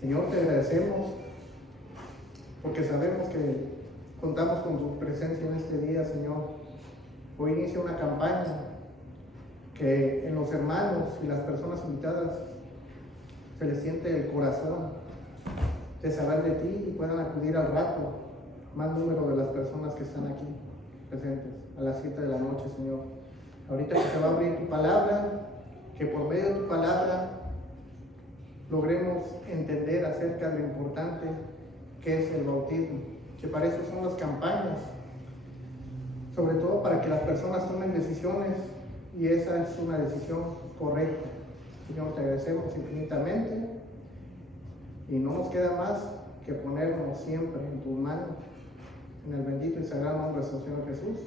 Señor, te agradecemos porque sabemos que contamos con tu presencia en este día, Señor. Hoy inicia una campaña que en los hermanos y las personas invitadas se les siente el corazón de saber de ti y puedan acudir al rato más número de las personas que están aquí presentes a las 7 de la noche, Señor. Ahorita que se va a abrir tu palabra, que por medio de tu palabra logremos entender acerca de lo importante que es el bautismo, que para eso son las campañas, sobre todo para que las personas tomen decisiones, y esa es una decisión correcta. Señor, te agradecemos infinitamente y no nos queda más que ponernos siempre en tus manos, en el bendito y sagrado nombre de nuestro Señor Jesús.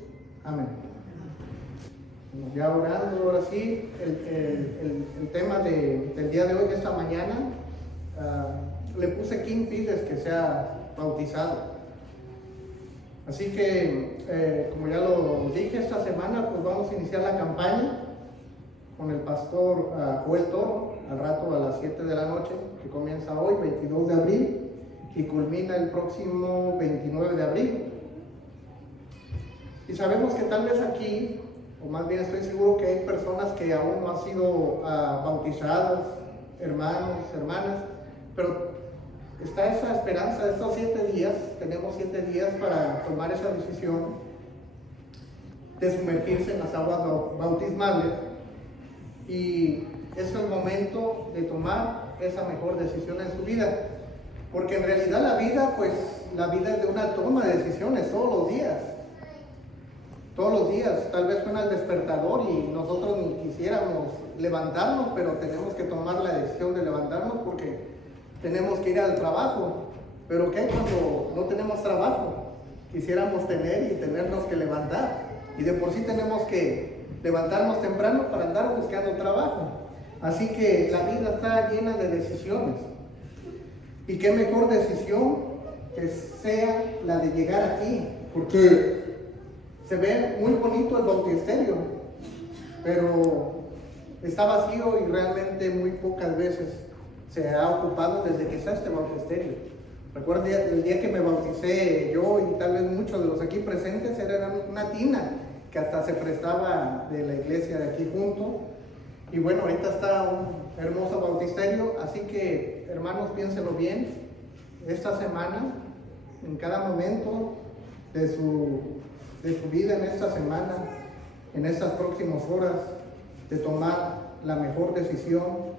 Amén. Ya orando, ahora sí, el tema del día de hoy, de esta mañana, le puse ¿quién pides que sea bautizado? Así que, como ya lo dije, esta semana pues vamos a iniciar la campaña con el pastor Joel Toro, al rato a las 7 de la noche, que comienza hoy, 22 de abril, y culmina el próximo 29 de abril. Y sabemos que tal vez aquí, o más bien estoy seguro que hay personas que aún no han sido bautizados, hermanos, hermanas, pero está esa esperanza de estos 7 días, tenemos 7 días para tomar esa decisión de sumergirse en las aguas bautismales, y es el momento de tomar esa mejor decisión en su vida, porque en realidad la vida es de una toma de decisiones todos los días. Todos los días, tal vez suena el despertador y nosotros ni quisiéramos levantarnos, pero tenemos que tomar la decisión de levantarnos porque tenemos que ir al trabajo. Pero ¿qué hay cuando no tenemos trabajo? Quisiéramos tener y tenernos que levantar. Y de por sí tenemos que levantarnos temprano para andar buscando trabajo. Así que la vida está llena de decisiones. Y qué mejor decisión que sea la de llegar aquí, porque se ve muy bonito el bautisterio, pero está vacío y realmente muy pocas veces se ha ocupado desde que está este bautisterio. Recuerdo el día que me bauticé yo y tal vez muchos de los aquí presentes, era una tina que hasta se prestaba de la iglesia de aquí junto. Y bueno, ahorita está un hermoso bautisterio, así que hermanos, piénsenlo bien, esta semana, en cada momento de su vida, en esta semana, en estas próximas horas, de tomar la mejor decisión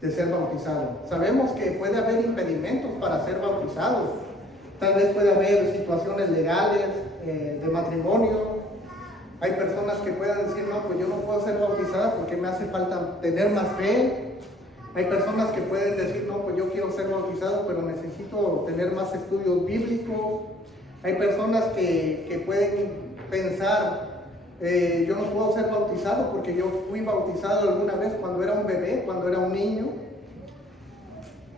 de ser bautizado. Sabemos que puede haber impedimentos para ser bautizados, tal vez puede haber situaciones legales, de matrimonio. Hay personas que puedan decir, no, pues yo no puedo ser bautizada porque me hace falta tener más fe. Hay personas que pueden decir, no, pues yo quiero ser bautizado, pero necesito tener más estudios bíblicos. Hay personas que pueden pensar, yo no puedo ser bautizado porque yo fui bautizado alguna vez cuando era un bebé, cuando era un niño,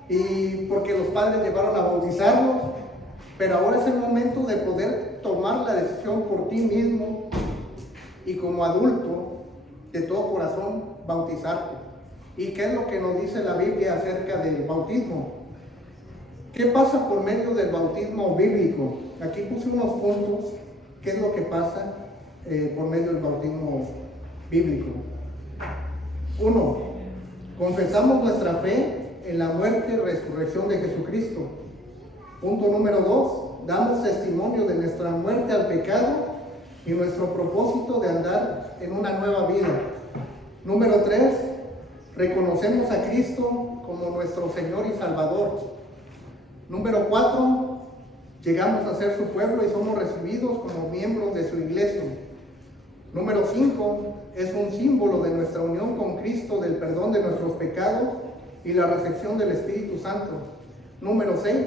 y porque los padres llevaron a bautizarnos, pero ahora es el momento de poder tomar la decisión por ti mismo y como adulto, de todo corazón, bautizarte. ¿Y qué es lo que nos dice la Biblia acerca del bautismo? ¿Qué pasa por medio del bautismo bíblico? Aquí puse unos puntos, ¿qué es lo que pasa por medio del bautismo bíblico? 1. Confesamos nuestra fe en la muerte y resurrección de Jesucristo. Punto número 2. Damos testimonio de nuestra muerte al pecado y nuestro propósito de andar en una nueva vida. Número 3. Reconocemos a Cristo como nuestro Señor y Salvador. Número 4. Llegamos a ser su pueblo y somos recibidos como miembros de su iglesia. Número 5. Es un símbolo de nuestra unión con Cristo, del perdón de nuestros pecados y la recepción del Espíritu Santo. Número 6.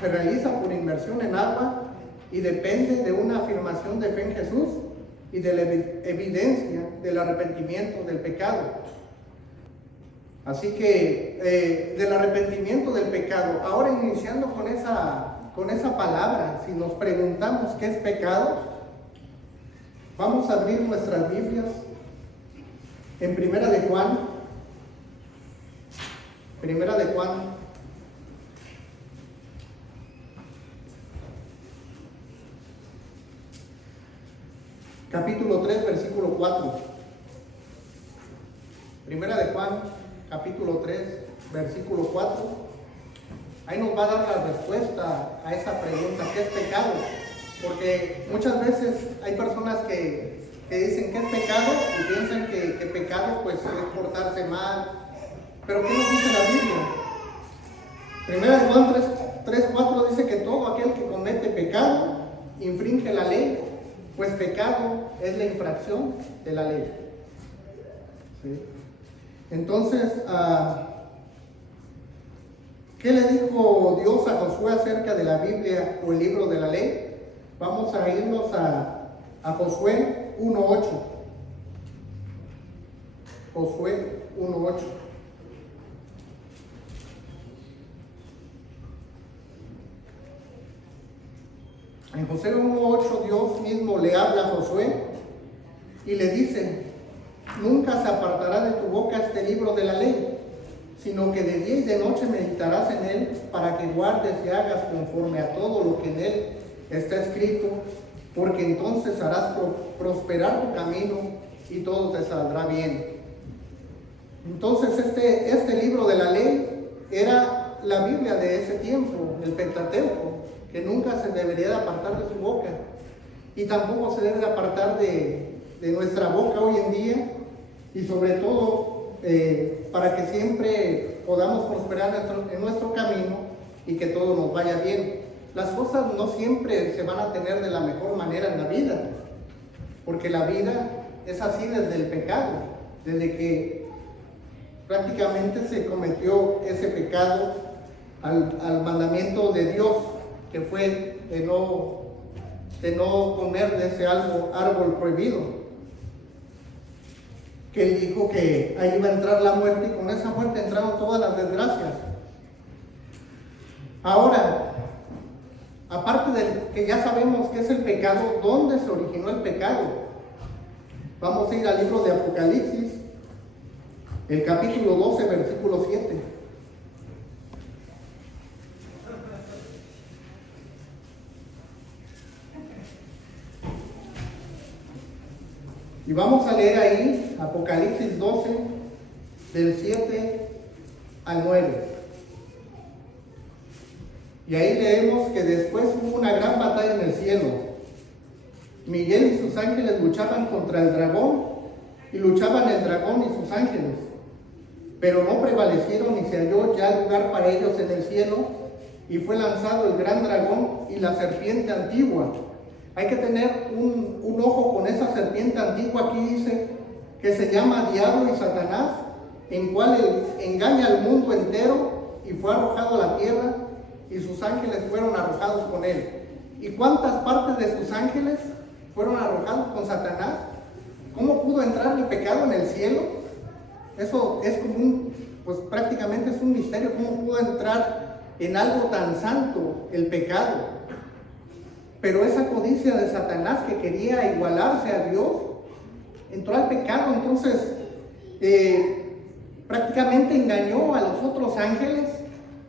Se realiza por inmersión en agua y depende de una afirmación de fe en Jesús y de la evidencia del arrepentimiento del pecado. Así que del arrepentimiento del pecado. Ahora, iniciando con esa palabra, si nos preguntamos qué es pecado, vamos a abrir nuestras Biblias en Primera de Juan capítulo 3, versículo 4. Primera de Juan, capítulo 3, versículo 4. Ahí nos va a dar la respuesta a esa pregunta, ¿qué es pecado? Porque muchas veces hay personas que dicen que es pecado y piensan que pecado pues es portarse mal. Pero ¿qué nos dice la Biblia? Primera de Juan 3, 4 dice que todo aquel que comete pecado infringe la ley, pues pecado es la infracción de la ley. ¿Sí? Entonces, ¿qué le dijo Dios a Josué acerca de la Biblia o el libro de la ley? Vamos a irnos a Josué 1:8. Josué 1:8. En Josué 1:8 Dios mismo le habla a Josué y le dice: nunca se apartará de tu boca este libro de la ley, sino que de día y de noche meditarás en él, para que guardes y hagas conforme a todo lo que en él está escrito, porque entonces harás prosperar tu camino y todo te saldrá bien. Entonces este libro de la ley era la Biblia de ese tiempo, el Pentateuco, que nunca se debería de apartar de su boca, y tampoco se debe de apartar de nuestra boca hoy en día, y sobre todo para que siempre podamos prosperar en nuestro camino y que todo nos vaya bien. Las cosas no siempre se van a tener de la mejor manera en la vida, porque la vida es así desde el pecado, desde que prácticamente se cometió ese pecado al mandamiento de Dios, que fue de no comer de ese árbol prohibido, que él dijo que ahí iba a entrar la muerte, y con esa muerte entraron todas las desgracias. Ahora, aparte de que ya sabemos qué es el pecado, ¿dónde se originó el pecado? Vamos a ir al libro de Apocalipsis, el capítulo 12, versículo 7. Y vamos a leer ahí Apocalipsis 12, del 7 al 9. Y ahí leemos que después hubo una gran batalla en el cielo. Miguel y sus ángeles luchaban contra el dragón, y luchaban el dragón y sus ángeles, pero no prevalecieron, y se halló ya lugar para ellos en el cielo, y fue lanzado el gran dragón y la serpiente antigua. Hay que tener un ojo con esa serpiente antigua. Aquí dice que se llama Diablo y Satanás, en cual engaña al mundo entero, y fue arrojado a la tierra, y sus ángeles fueron arrojados con él. ¿Y cuántas partes de sus ángeles fueron arrojados con Satanás? ¿Cómo pudo entrar el pecado en el cielo? Eso es como pues prácticamente es un misterio. ¿Cómo pudo entrar en algo tan santo el pecado? Pero esa codicia de Satanás, que quería igualarse a Dios, entró al pecado. Entonces prácticamente engañó a los otros ángeles,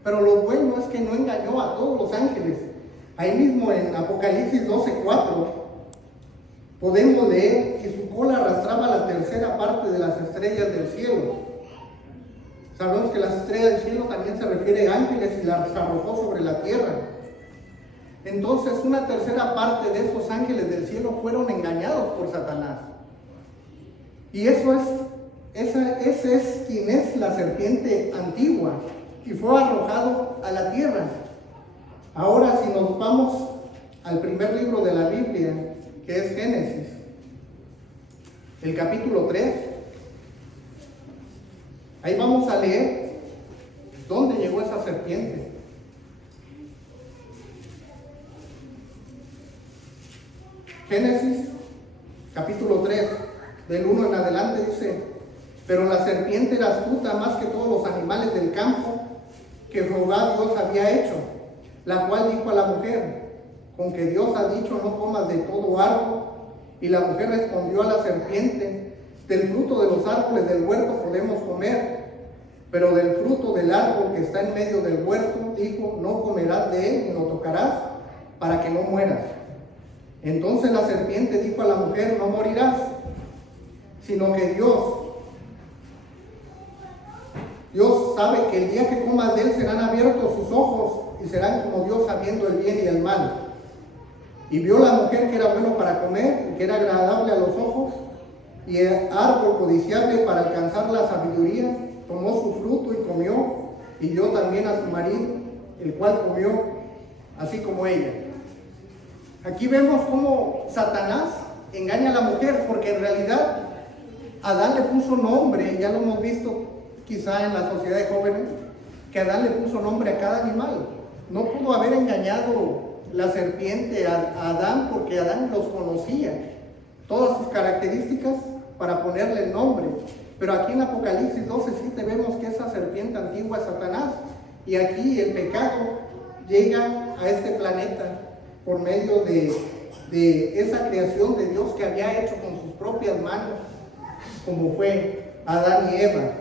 pero lo bueno es que no engañó a todos los ángeles. Ahí mismo en Apocalipsis 12:4 podemos leer que su cola arrastraba la tercera parte de las estrellas del cielo. Sabemos que las estrellas del cielo también se refiere a ángeles, y las arrojó sobre la tierra. Entonces una tercera parte de esos ángeles del cielo fueron engañados por Satanás. Y ese es quien es la serpiente antigua, y fue arrojado a la tierra. Ahora, si nos vamos al primer libro de la Biblia, que es Génesis, el capítulo 3, ahí vamos a leer dónde llegó esa serpiente. Génesis, capítulo 3, del 1 en adelante, dice: pero la serpiente era astuta más que todos los animales del campo que Jehová Dios había hecho, la cual dijo a la mujer: con que Dios ha dicho, no comas de todo árbol. Y la mujer respondió a la serpiente: del fruto de los árboles del huerto podemos comer, pero del fruto del árbol que está en medio del huerto, dijo, no comerás de él ni lo tocarás, para que no mueras. Entonces la serpiente dijo a la mujer: no morirás, sino que Dios sabe que el día que comas de él serán abiertos sus ojos y serán como Dios, sabiendo el bien y el mal. Y vio la mujer que era bueno para comer y que era agradable a los ojos y árbol codiciable para alcanzar la sabiduría. Tomó su fruto y comió, y dio también a su marido, el cual comió así como ella. Aquí vemos cómo Satanás engaña a la mujer, porque en realidad Adán le puso nombre. Ya lo hemos visto quizá en la sociedad de jóvenes, que Adán le puso nombre a cada animal. No pudo haber engañado la serpiente a Adán, porque Adán los conocía, todas sus características, para ponerle el nombre. Pero aquí en Apocalipsis 12:7 vemos que esa serpiente antigua es Satanás, y aquí el pecado llega a este planeta por medio de esa creación de Dios que había hecho con sus propias manos, como fue Adán y Eva.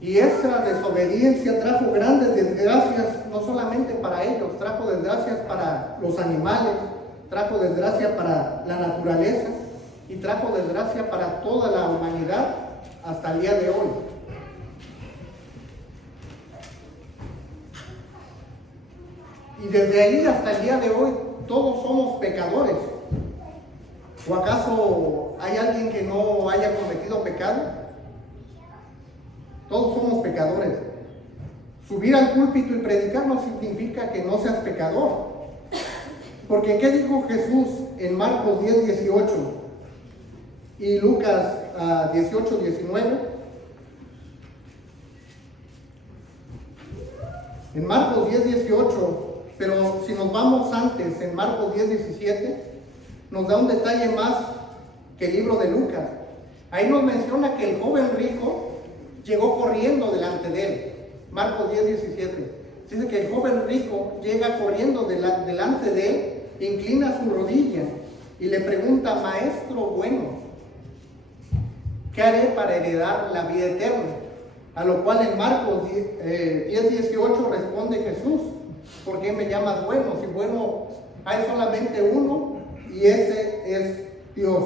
Y esa desobediencia trajo grandes desgracias, no solamente para ellos, trajo desgracias para los animales, trajo desgracia para la naturaleza y trajo desgracia para toda la humanidad hasta el día de hoy. Y desde ahí hasta el día de hoy todos somos pecadores. ¿O acaso hay alguien que no haya cometido pecado? Todos somos pecadores. Subir al púlpito y predicar no significa que no seas pecador. Porque ¿qué dijo Jesús en Marcos 10:18 y Lucas 18:19? En Marcos 10:18, pero si nos vamos antes, en Marcos 10:17, nos da un detalle más que el libro de Lucas. Ahí nos menciona que el joven rico llegó corriendo delante de él. Marcos 10:17. Dice que el joven rico llega corriendo delante de él, inclina su rodilla y le pregunta: maestro bueno, ¿qué haré para heredar la vida eterna? A lo cual en Marcos 10:18 responde Jesús: ¿por qué me llamas bueno? Si bueno hay solamente uno, y ese es Dios.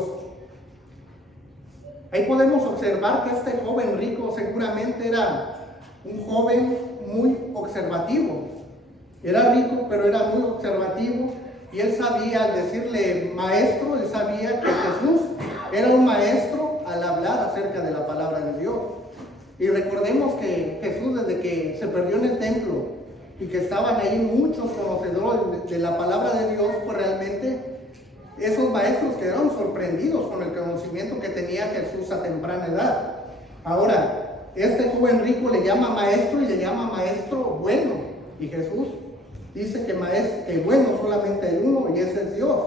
Ahí podemos observar que este joven rico seguramente era un joven muy observativo. Era rico, pero era muy observativo, y él sabía, al decirle maestro, él sabía que Jesús era un maestro al hablar acerca de la palabra de Dios. Y recordemos que Jesús, desde que se perdió en el templo y que estaban ahí muchos conocedores de la palabra de Dios, pues realmente esos maestros quedaron sorprendidos con el conocimiento que tenía Jesús a temprana edad. Ahora, este joven rico le llama maestro y le llama maestro bueno. Y Jesús dice que bueno solamente hay uno, y ese es Dios.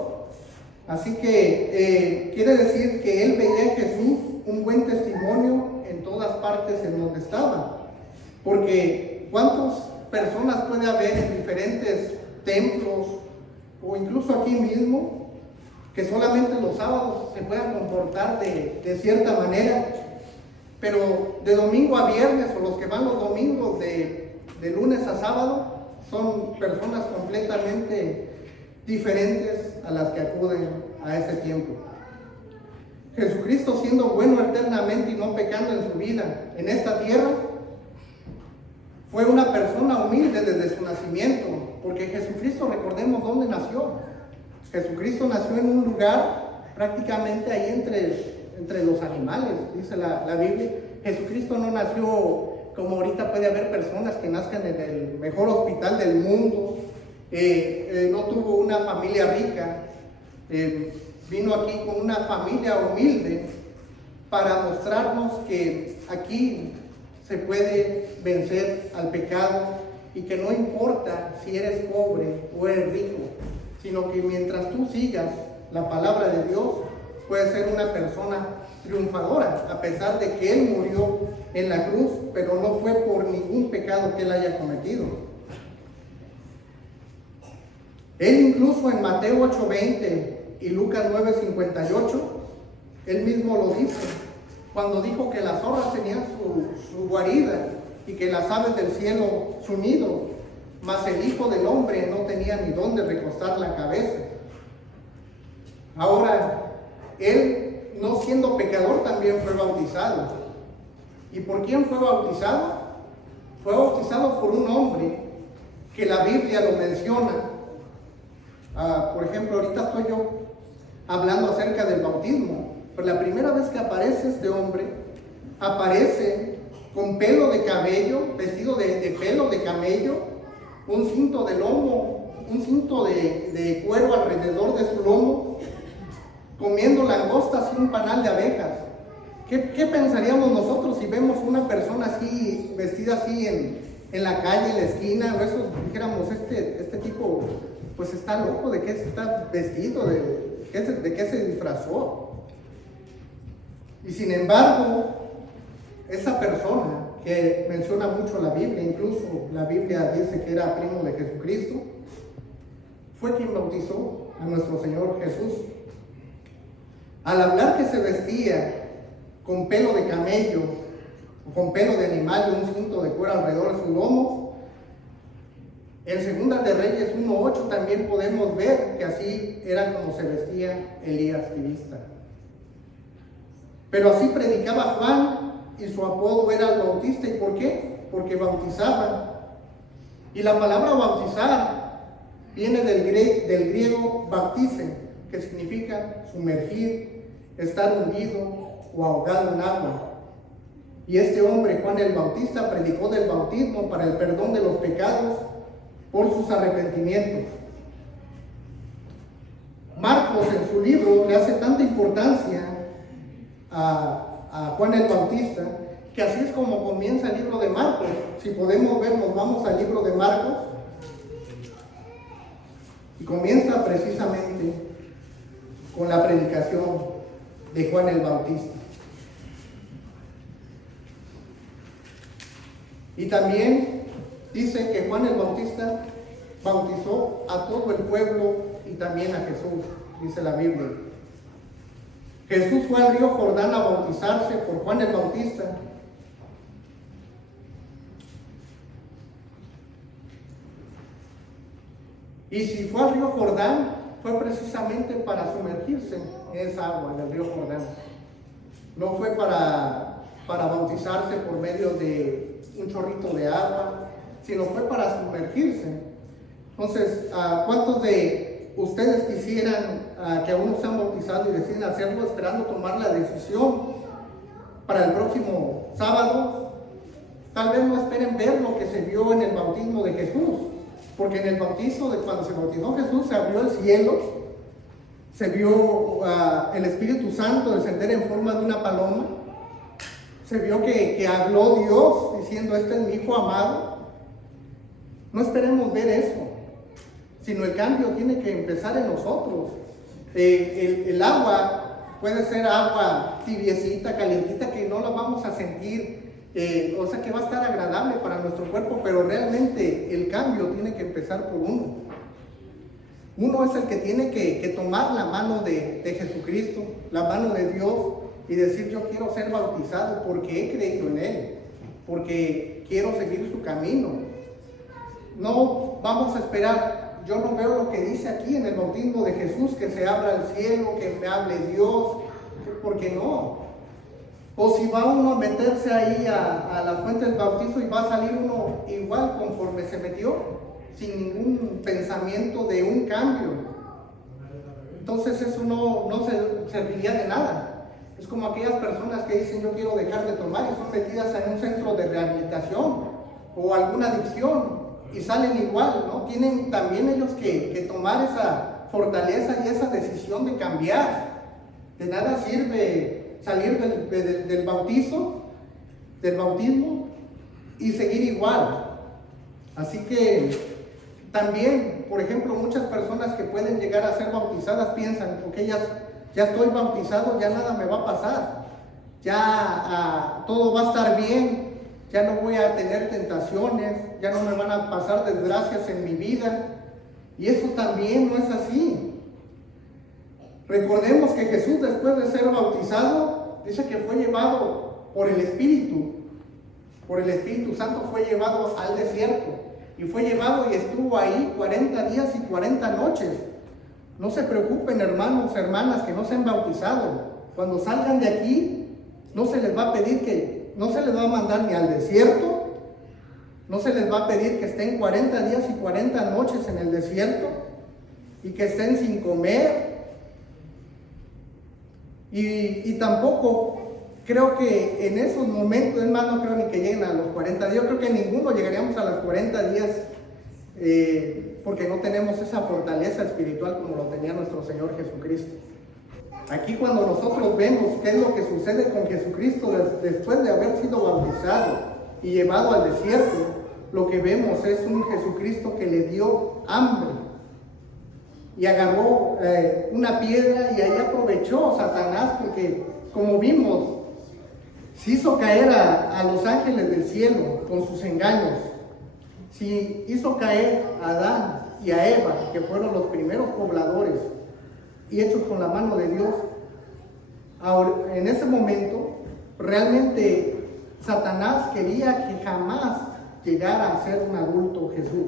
Así que quiere decir que él veía en Jesús un buen testimonio en todas partes en donde estaba. Porque ¿cuántas personas puede haber en diferentes templos o incluso aquí mismo que solamente los sábados se puedan comportar de cierta manera, pero de domingo a viernes, o los que van los domingos de lunes a sábado, son personas completamente diferentes a las que acuden a ese tiempo? Jesucristo, siendo bueno eternamente y no pecando en su vida en esta tierra, fue una persona humilde desde su nacimiento, porque Jesucristo, recordemos dónde nació. Jesucristo nació en un lugar prácticamente ahí entre los animales, dice la Biblia. Jesucristo no nació como ahorita puede haber personas que nazcan en el mejor hospital del mundo. No tuvo una familia rica, vino aquí con una familia humilde para mostrarnos que aquí se puede vencer al pecado, y que no importa si eres pobre o eres rico, sino que mientras tú sigas la palabra de Dios, puedes ser una persona triunfadora, a pesar de que Él murió en la cruz, pero no fue por ningún pecado que Él haya cometido. Él incluso en Mateo 8:20 y Lucas 9:58, Él mismo lo dice, cuando dijo que las zorras tenían su guarida y que las aves del cielo su nido, mas el Hijo del Hombre no tenía ni dónde recostar la cabeza. Ahora, él, no siendo pecador, también fue bautizado. ¿Y por quién fue bautizado? Fue bautizado por un hombre que la Biblia lo menciona. Por ejemplo, ahorita estoy yo hablando acerca del bautismo, pero la primera vez que aparece este hombre, aparece con pelo de cabello, vestido de pelo de camello, un cinto de lomo, un cinto de cuero alrededor de su lomo, comiendo langostas y un panal de abejas. ¿Qué pensaríamos nosotros si vemos una persona así, vestida así en la calle, en la esquina? O eso dijéramos, este tipo pues está loco, ¿de qué está vestido? ¿De qué se disfrazó? Y sin embargo, esa persona que menciona mucho la Biblia, incluso la Biblia dice que era primo de Jesucristo, fue quien bautizó a nuestro Señor Jesús. Al hablar que se vestía con pelo de camello, con pelo de animal y un cinto de cuero alrededor de su lomo, en Segunda de Reyes 1:8 también podemos ver que así era como se vestía Elías Tirista. Pero así predicaba Juan y su apodo era el Bautista. ¿Y por qué? Porque bautizaba. Y la palabra bautizar viene del griego baptize, que significa sumergir, estar hundido o ahogado en agua. Y este hombre, Juan el Bautista, predicó del bautismo para el perdón de los pecados por sus arrepentimientos. Marcos en su libro le hace tanta importancia a Juan el Bautista, que así es como comienza el libro de Marcos. Si podemos ver, nos vamos al libro de Marcos y comienza precisamente con la predicación de Juan el Bautista. Y también dice que Juan el Bautista bautizó a todo el pueblo y también a Jesús, dice la Biblia. Jesús fue al río Jordán a bautizarse por Juan el Bautista. Y si fue al río Jordán, fue precisamente para sumergirse en esa agua del río Jordán. No fue para bautizarse por medio de un chorrito de agua, sino fue para sumergirse. Entonces, ¿cuántos de ustedes quisieran que aún no se han bautizado y deciden hacerlo esperando tomar la decisión para el próximo sábado? Tal vez no esperen ver lo que se vio en el bautismo de Jesús, porque en el bautizo, cuando se bautizó Jesús, se abrió el cielo, se vio el Espíritu Santo descender en forma de una paloma, se vio que habló Dios diciendo: este es mi Hijo amado. No esperemos ver eso, sino el cambio tiene que empezar en nosotros. El agua puede ser agua tibiecita, calientita, que no la vamos a sentir, o sea que va a estar agradable para nuestro cuerpo, pero realmente el cambio tiene que empezar por uno. Uno es el que tiene que tomar la mano de Jesucristo, la mano de Dios, y decir: yo quiero ser bautizado porque he creído en Él, porque quiero seguir su camino. No vamos a esperar. Yo no veo lo que dice aquí en el bautismo de Jesús, que se abra el cielo, que me hable Dios, porque no. O si va uno a meterse ahí a la fuente del bautizo y va a salir uno igual conforme se metió, sin ningún pensamiento de un cambio. Entonces eso no serviría de nada. Es como aquellas personas que dicen: yo quiero dejar de tomar, y son metidas en un centro de rehabilitación o alguna adicción y salen igual, ¿no? Tienen también ellos que tomar esa fortaleza y esa decisión de cambiar. De nada sirve salir del bautismo y seguir igual. Así que también, por ejemplo, muchas personas que pueden llegar a ser bautizadas piensan: ok, ya estoy bautizado, ya nada me va a pasar, ya todo va a estar bien, ya no voy a tener tentaciones, ya no me van a pasar desgracias en mi vida. Y eso también no es así. Recordemos que Jesús, después de ser bautizado, dice que fue llevado por el Espíritu Santo, fue llevado al desierto. Y fue llevado y estuvo ahí 40 días y 40 noches. No se preocupen, hermanos, hermanas, que no se han bautizado. Cuando salgan de aquí, no se les va a pedir no se les va a mandar ni al desierto, no se les va a pedir que estén 40 días y 40 noches en el desierto y que estén sin comer. Y tampoco creo que en esos momentos, es más, no creo ni que lleguen a los 40 días. Yo creo que ninguno llegaríamos a los 40 días porque no tenemos esa fortaleza espiritual como lo tenía nuestro Señor Jesucristo. Aquí cuando nosotros vemos qué es lo que sucede con Jesucristo después de haber sido bautizado y llevado al desierto, lo que vemos es un Jesucristo que le dio hambre y agarró una piedra y ahí aprovechó Satanás, porque como vimos, se hizo caer a los ángeles del cielo con sus engaños. Si hizo caer a Adán y a Eva, que fueron los primeros pobladores y hechos con la mano de Dios, ahora, en ese momento realmente Satanás quería que jamás llegara a ser un adulto Jesús.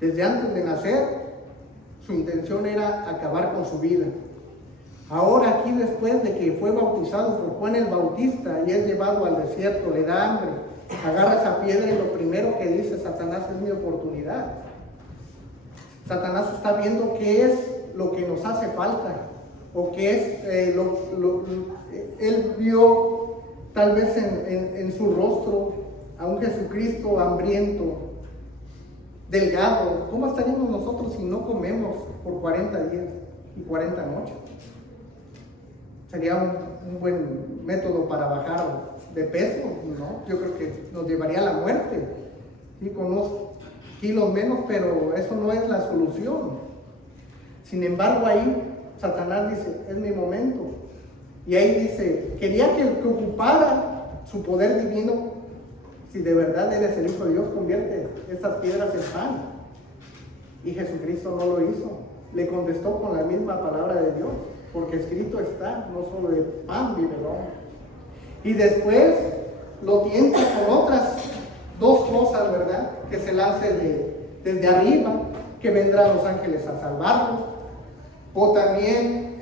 Desde antes de nacer, su intención era acabar con su vida. Ahora aquí, después de que fue bautizado por Juan el Bautista y es llevado al desierto, le da hambre, agarra esa piedra y lo primero que dice Satanás: es mi oportunidad. Satanás está viendo qué es lo que nos hace falta, o qué es él vio tal vez en su rostro a un Jesucristo hambriento, delgado. ¿Cómo estaríamos nosotros si no comemos por 40 días y 40 noches? Sería un buen método para bajar de peso, ¿no? Yo creo que nos llevaría a la muerte, ¿sí? Con unos kilos menos, pero eso no es la solución. Sin embargo, ahí Satanás dice: es mi momento. Y ahí dice: quería que ocupara su poder divino. Si de verdad eres el Hijo de Dios, convierte estas piedras en pan. Y Jesucristo no lo hizo. Le contestó con la misma palabra de Dios: porque escrito está, no solo de pan vive el hombre. Y después lo tienta con otras dos cosas, ¿verdad? Que se lance desde arriba, que vendrán los ángeles a salvarlo. O también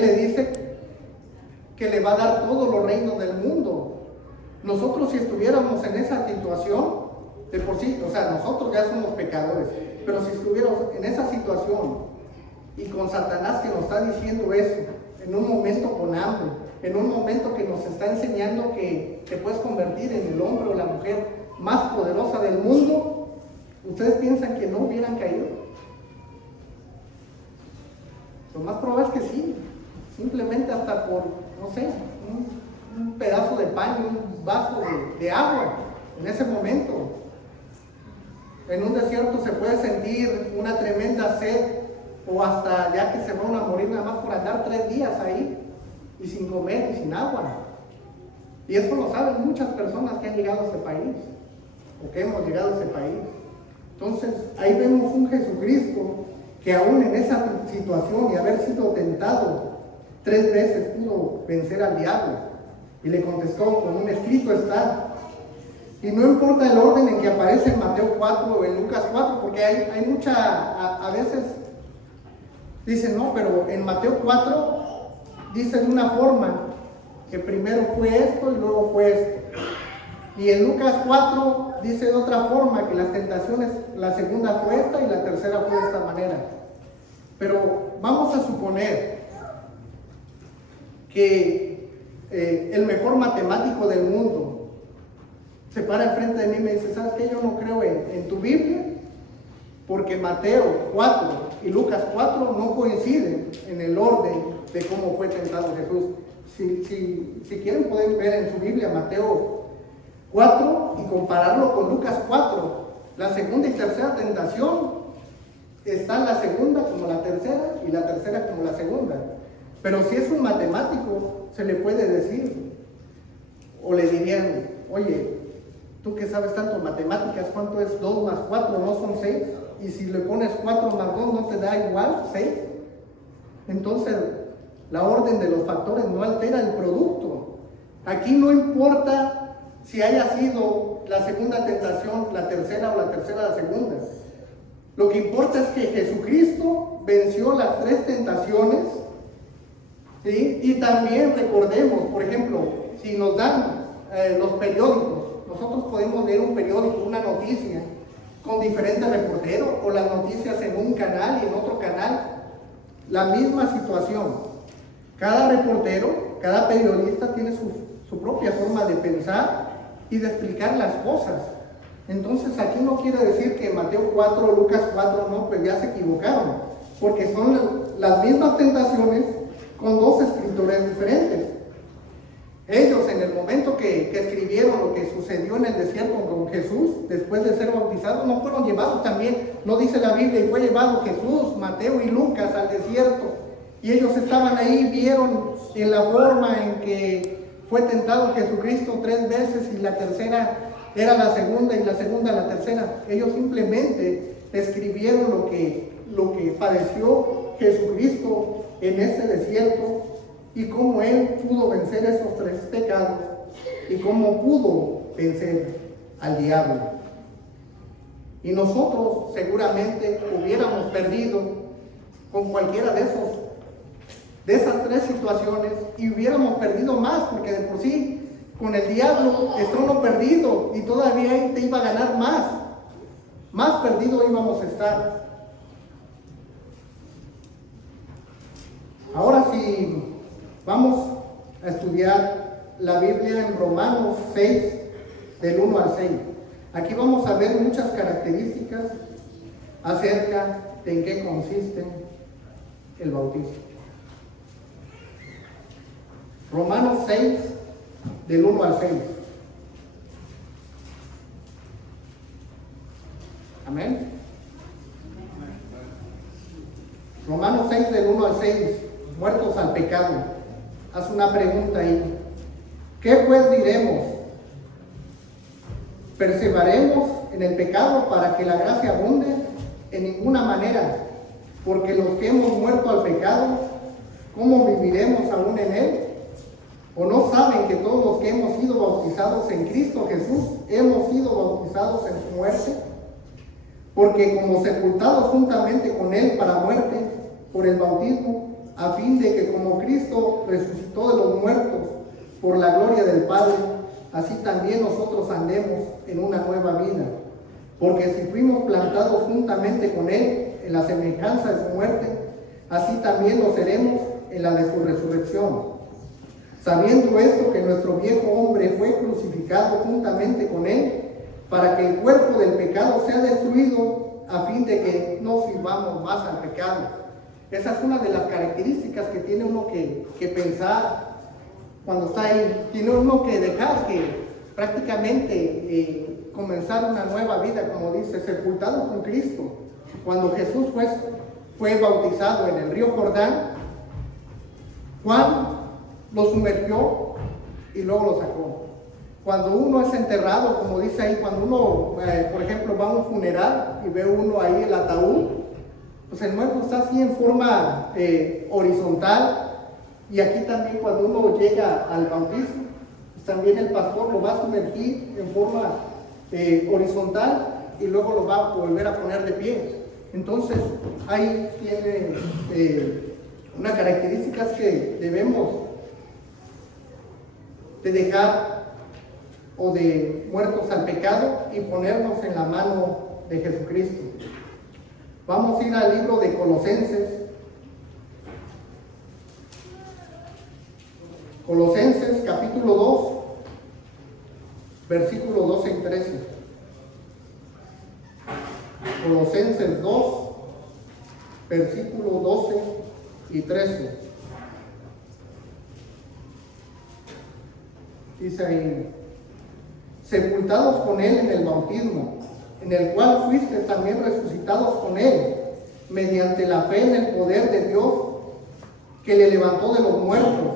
le dice que le va a dar todos los reinos del mundo. Nosotros, si estuviéramos en esa situación, de por sí, o sea, nosotros ya somos pecadores, pero si estuviéramos en esa situación y con Satanás que nos está diciendo eso, en un momento con hambre, en un momento que nos está enseñando que te puedes convertir en el hombre o la mujer más poderosa del mundo, ¿ustedes piensan que no hubieran caído? Lo más probable es que sí, simplemente hasta por, no sé, un pedazo de pan y un vaso de agua en ese momento. En un desierto se puede sentir una tremenda sed, o hasta ya que se van a morir nada más por andar 3 días ahí y sin comer y sin agua. Y eso lo saben muchas personas que han llegado a este país, o que hemos llegado a este país. Entonces ahí vemos un Jesucristo que aún en esa situación y haber sido tentado 3 veces pudo vencer al diablo, y le contestó con un escrito está. Y no importa el orden en que aparece en Mateo 4 o en Lucas 4, porque hay mucha, a veces dicen, no, pero en Mateo 4 dice de una forma que primero fue esto y luego fue esto. Y en Lucas 4 dice de otra forma que las tentaciones, la segunda fue esta y la tercera fue de esta manera. Pero vamos a suponer que el mejor matemático del mundo se para enfrente de mí y me dice: ¿sabes qué? Yo no creo en tu Biblia, porque Mateo 4 y Lucas 4 no coinciden en el orden de cómo fue tentado Jesús. Si quieren, pueden ver en su Biblia Mateo 4 y compararlo con Lucas 4. La segunda y tercera tentación está la segunda como la tercera y la tercera como la segunda. Pero si es un matemático, se le puede decir, o le dirían: oye, tú que sabes tanto matemáticas, ¿cuánto es 2 más 4? ¿No son 6? Y si le pones 4 más 2, ¿no te da igual 6? Entonces, la orden de los factores no altera el producto. Aquí no importa si haya sido la segunda tentación la tercera o la tercera la segunda. Lo que importa es que Jesucristo venció las 3 tentaciones, ¿sí? Y también recordemos, por ejemplo, si nos dan los periódicos, nosotros podemos leer un periódico, una noticia, con diferentes reporteros, o las noticias en un canal y en otro canal, la misma situación. Cada reportero, cada periodista tiene su propia forma de pensar y de explicar las cosas. Entonces aquí no quiere decir que Mateo 4, Lucas 4, no, pues ya se equivocaron, porque son las mismas tentaciones con 2 escritores diferentes. Ellos, en el momento que escribieron lo que sucedió en el desierto con Jesús, después de ser bautizados, no fueron llevados también, no dice la Biblia, y fue llevado Jesús, Mateo y Lucas al desierto, y ellos estaban ahí, vieron en la forma en que fue tentado Jesucristo 3 veces, y la tercera era la segunda, y la segunda la tercera. Ellos simplemente escribieron lo que padeció Jesucristo en este desierto, y cómo Él pudo vencer esos 3 pecados, y cómo pudo vencer al diablo. Y nosotros seguramente hubiéramos perdido con cualquiera de esas 3 situaciones, y hubiéramos perdido más, porque de por sí con el diablo está uno perdido, y todavía Él te iba a ganar más perdido íbamos a estar. Ahora sí, vamos a estudiar la Biblia en Romanos 6, del 1 al 6. Aquí vamos a ver muchas características acerca de en qué consiste el bautismo. Romanos 6, del 1 al 6. Amén. Romanos 6, del 1 al 6. Muertos al pecado. Haz una pregunta ahí. ¿Qué pues diremos? ¿Perseveraremos en el pecado para que la gracia abunde? En ninguna manera, porque los que hemos muerto al pecado, ¿cómo viviremos aún en él? ¿O no saben que todos los que hemos sido bautizados en Cristo Jesús, hemos sido bautizados en su muerte? Porque como sepultados juntamente con él para muerte por el bautismo, a fin de que como Cristo resucitó de los muertos por la gloria del Padre, así también nosotros andemos en una nueva vida. Porque si fuimos plantados juntamente con Él en la semejanza de su muerte, así también lo seremos en la de su resurrección. Sabiendo esto, que nuestro viejo hombre fue crucificado juntamente con Él, para que el cuerpo del pecado sea destruido, a fin de que no sirvamos más al pecado. Esa es una de las características que tiene uno que pensar cuando está ahí. Tiene uno que dejar que prácticamente comenzar una nueva vida, como dice, sepultado con Cristo. Cuando Jesús fue bautizado en el río Jordán, Juan lo sumergió y luego lo sacó. Cuando uno es enterrado, como dice ahí, cuando uno, por ejemplo, va a un funeral y ve uno ahí el ataúd, pues el muerto está así en forma horizontal, y aquí también cuando uno llega al bautismo, pues también el pastor lo va a sumergir en forma horizontal y luego lo va a volver a poner de pie. Entonces ahí tiene unas características que debemos de dejar, o de muertos al pecado, y ponernos en la mano de Jesucristo. Vamos a ir al libro de Colosenses. Colosenses capítulo 2, versículos 12 y 13. Colosenses 2, versículos 12 y 13. Dice ahí: sepultados con Él en el bautismo, en el cual fuiste también resucitados con Él, mediante la fe en el poder de Dios, que le levantó de los muertos,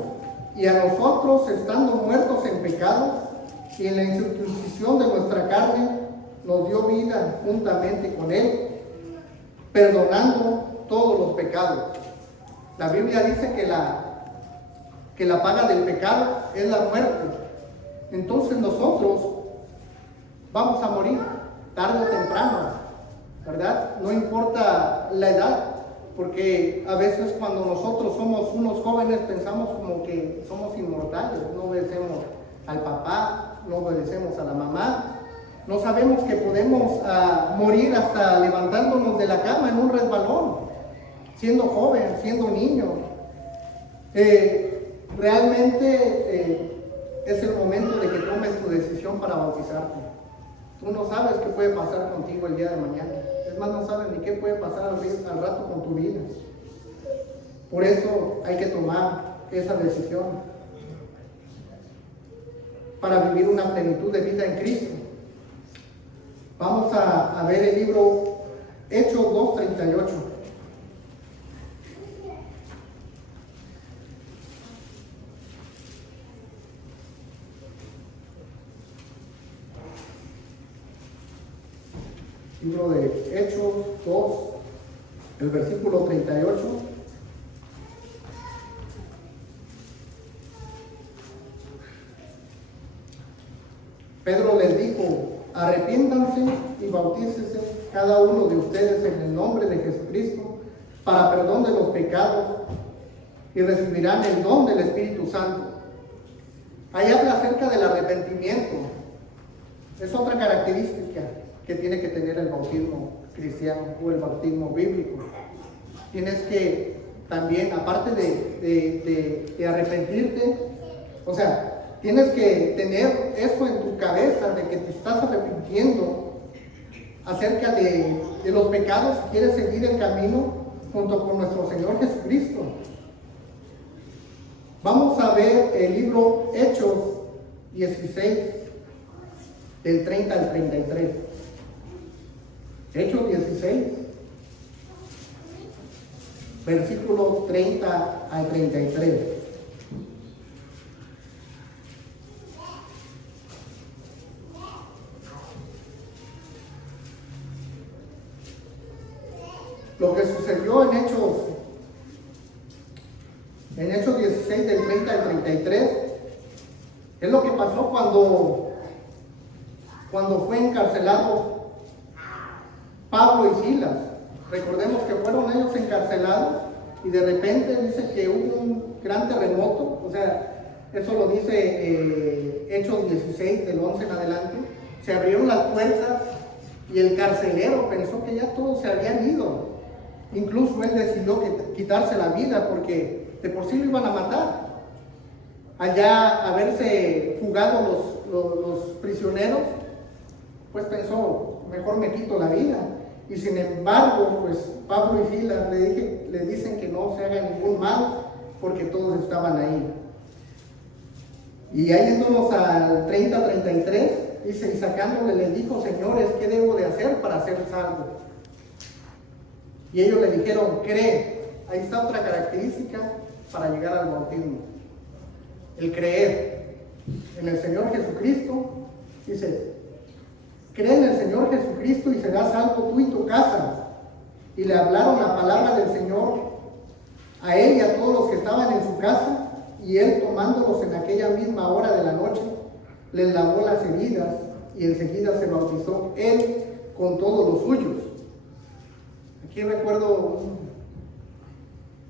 y a nosotros, estando muertos en pecados y en la incircuncisión de nuestra carne, nos dio vida juntamente con Él, perdonando todos los pecados. La Biblia dice que la paga del pecado es la muerte. Entonces nosotros vamos a morir tarde o temprano. ¿verdad? No importa la edad, porque a veces cuando nosotros somos unos jóvenes pensamos como que somos inmortales, no obedecemos al papá, no obedecemos a la mamá, no sabemos que podemos morir hasta levantándonos de la cama en un resbalón, siendo joven, siendo niño. Realmente es el momento de que tomes tu decisión para bautizarte. Tú no sabes qué puede pasar contigo el día de mañana. Es más, no sabes ni qué puede pasar al rato con tu vida. Por eso hay que tomar esa decisión para vivir una plenitud de vida en Cristo. Vamos a ver el libro Hechos 2:38. Libro de Hechos 2, el versículo 38. Pedro les dijo: arrepiéntanse y bautícese cada uno de ustedes en el nombre de Jesucristo para perdón de los pecados y recibirán el don del Espíritu Santo. Ahí habla acerca del arrepentimiento. Es otra característica que tiene que tener el bautismo cristiano o el bautismo bíblico. Tienes que también, aparte de arrepentirte, o sea, tienes que tener eso en tu cabeza, de que te estás arrepintiendo acerca de los pecados, si quieres seguir el camino junto con nuestro Señor Jesucristo. Vamos a ver el libro Hechos 16, del 30 al 33. Hechos 16, versículo 30 al 33. Lo que sucedió en Hechos 16, del 30 al 33, es lo que pasó cuando fue encarcelado Pablo y Silas. Recordemos que fueron ellos encarcelados y de repente dice que hubo un gran terremoto, o sea, eso lo dice Hechos 16, del 11 en adelante. Se abrieron las puertas y el carcelero pensó que ya todos se habían ido. Incluso él decidió quitarse la vida porque de por sí lo iban a matar. Allá haberse fugado los prisioneros, pues pensó, mejor me quito la vida. Y sin embargo, pues Pablo y Silas le dicen que no se haga ningún mal porque todos estaban ahí. Y ahí yéndonos al 30-33, dice: y sacándole les dijo: señores, ¿qué debo de hacer para ser salvo? Y ellos le dijeron: cree. Ahí está otra característica para llegar al bautismo: el creer en el Señor Jesucristo. Dice: cree en el Señor Jesucristo y serás salvo tú y tu casa. Y le hablaron la palabra del Señor a él y a todos los que estaban en su casa. Y él, tomándolos en aquella misma hora de la noche, les lavó las heridas y enseguida se bautizó él con todos los suyos. Aquí recuerdo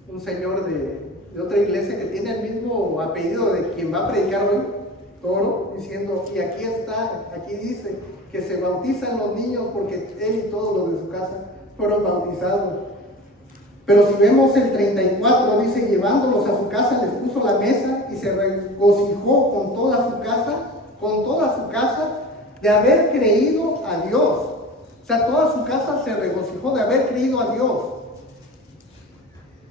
un señor de otra iglesia que tiene el mismo apellido de quien va a predicar hoy, Toro, diciendo: y aquí está, aquí dice que se bautizan los niños porque él y todos los de su casa fueron bautizados. Pero si vemos el 34, dice: llevándolos a su casa les puso la mesa y se regocijó con toda su casa de haber creído a Dios. O sea, toda su casa se regocijó de haber creído a Dios.